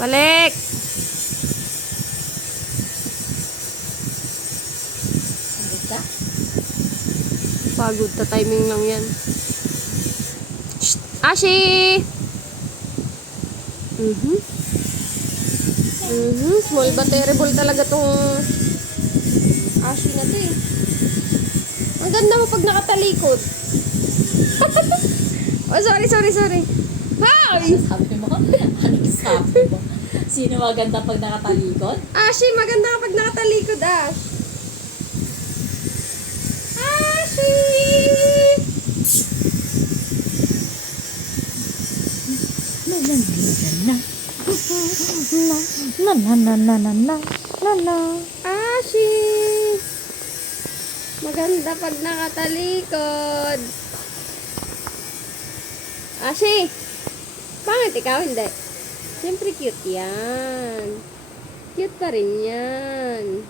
Balik! Sagot ka? Pagod, timing lang yan. Shh! Ashi! Small but terrible talaga tong Ashi na to eh. Ang ganda mo pag nakatalikod. Oh, sorry. Hi! Ano sabi mo? Ano sabi mo? Sino maganda pag nakatalikod? Ashi, maganda ka pag nakatalikod, Ash. Ashi! Ashi! Maganda pag nakatalikod. Ashi! Pangit ikaw, hindi? Siyempre cute yan. Cute pa rin yan.